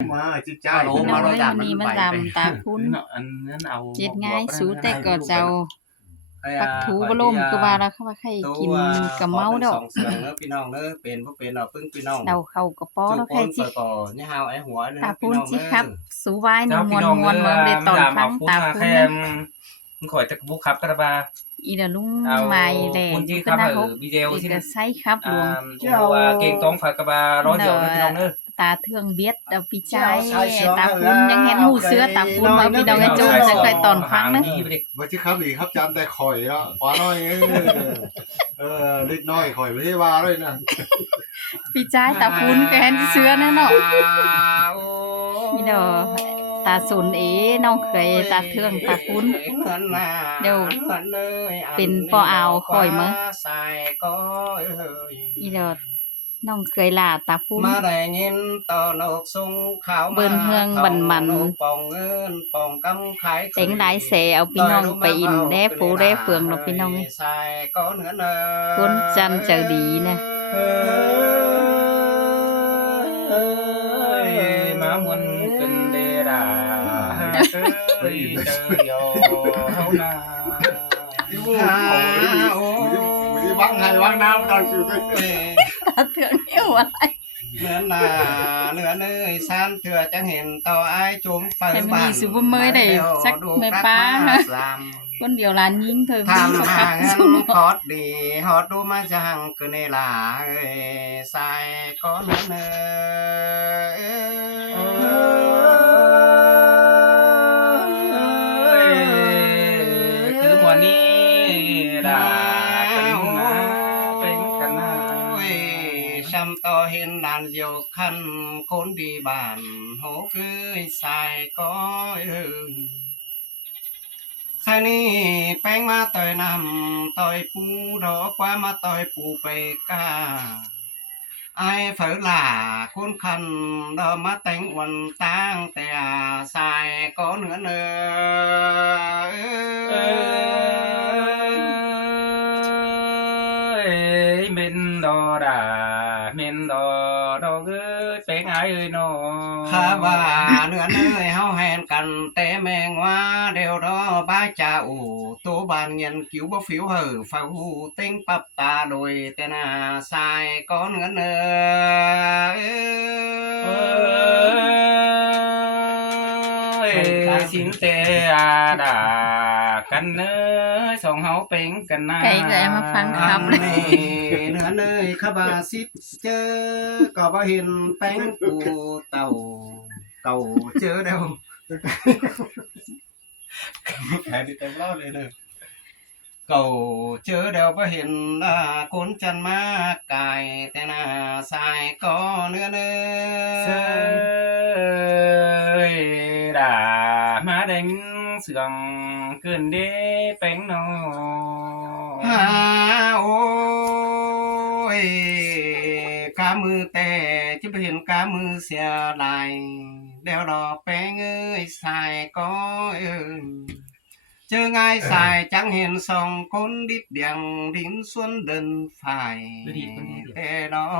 มาจิใจ โอ้ พี่น้ มา อง เรา เอ้ย ดับ วันนี้ มั มาน ไป ดำตาพุ้น อันนั้นเอา เฮ็ดง่ายสู้แต่ก็เจ้า ปั ปักถูบ่ล่มคือว่าแล้วเขาว่าใครกินก็เมาดอก สองเสียงเด้อพี่น้องเด้อเป็นบ่เป็นเอาปึ้งพี่น้อง เดาเข้าก็ป้อแล้วใครสิ ก่อเนี่ยเฮาไอ้หัวเด้อ ตา พี่ พุ้น น้อง สิ เด้อ ครับ สู้ไว้ใน เจ้าม พี่ วน น้อง มวนเมืองได้ตอนฟังตาพุ้น แค่ นะ มึงข่อยตะบุกครับกระบา อีเดาลุง เอา ใหม่แล คุณที่ ขึ้ คน รับ นะ เอ เขา อวิดีโอ อี ที่ ก็ใส่ครับหลวง เก่งต้องฝากกระบาร้อยเดียวนะพี่น้องเด้อ ตาเทืองเบียดเอาพี่ใจตาพุ้นยังเห็นหูเสื้อตาพุ้นมาพี่น้องไอ้โจมจะเคยตอนฟังนะ ว่าที่ครับดีครับจำแต่ข่อยแล้วปาน้อยเล็กน้อยข่อยไม่ใช่ว่าเลยนะ พี่ใจตาพุ้นก็เห็นเสื้อนั่นเนาะพี่น้องตาสุนน้องเคยตาเทืองตาพุ้น เดี๋ยวเป็นปอเอาข่อยมั้ง อีดอดน้องเคยลาตาพุ้น มาได้ยินตอนอกทรงขาว เบิ่นเฮืองบันมัน ปองเงินปองกำขาย เต็งหลายแสเอาพี่น้องไปอินแด้ฟูแด้เฟืองเนาะพี่น้องเอ้ย ใส่ก้อนเงิน คนจันเจอดีนะ มามวนเป็นเดราเอ้ยเจอโยเฮานา ที่วังไงวังน้ำตอนอยู่ด้วย ตาเทืองเอ้วอะไร เนื้อหนาเนื้อเนยซานเถื่อจังเห็นต่อไอ้จุ่มไฟ ให้มันมีสุบเมยได้สักแม่ป้าคนเดียวลานยิงเธอ ทำ เขา หา คัก เงิ สู้ นฮอตดีฮอตดูมาจังคือในลาเอ้ยใส่ก้อนเนคือหัวนี้ด่ากันนะเป็นกันนะ ช้ำต่อเห็นนานเดียวคันคนดีบ้านโหคือใส่ก้อยใส่นี่แป้งมาต่อยนำต่อยปูดอกว่ามาต่อยปูไปกาไอ้เฝือหล่าคุณคันดอมาแต่งวันตั้งแต่ใส่ก็เหนือเนอ เมนดอดาเมนดอดอเอ้ยเป็นไงเอ้ยน้อ ข้าว่าเนื้อเนยเฮาแหนกันแต่แมงว่าเดี๋ยวรอบ้าจ่าอูตัวบานเงินคิวบ่ฟิวเห่อเฝ้าเต็งปับตาโดยแต่หน้าสายก็เนื้อเนย สินเตอาดากันเนยสองเฮาเป็นกันนะ ไก่ก็เอามาฟังคำเลย เนื้อเนยข้าบาสิเจอก็บ่เห็นแป้งปูเต่าเจอเดียวแค่นี้เต็มเล่าเลยเนอะเก่าเจอเดียวบ่เห็นคนจันมากายแต่หน้าสายก็เนื้อเน เซ ย ยดามาแดงเสืองเกินเด้เป็นน้อ หาโอ้ยกามือแต่จะไปเห็นกามือเสียลายเดี๋ยวรอแป้งเอ้ยสายก็เอ้ยเจอง่ายสายจังเห็นสองคนดิดเดียงดินสวนเดินฝ่ายแต่ดอก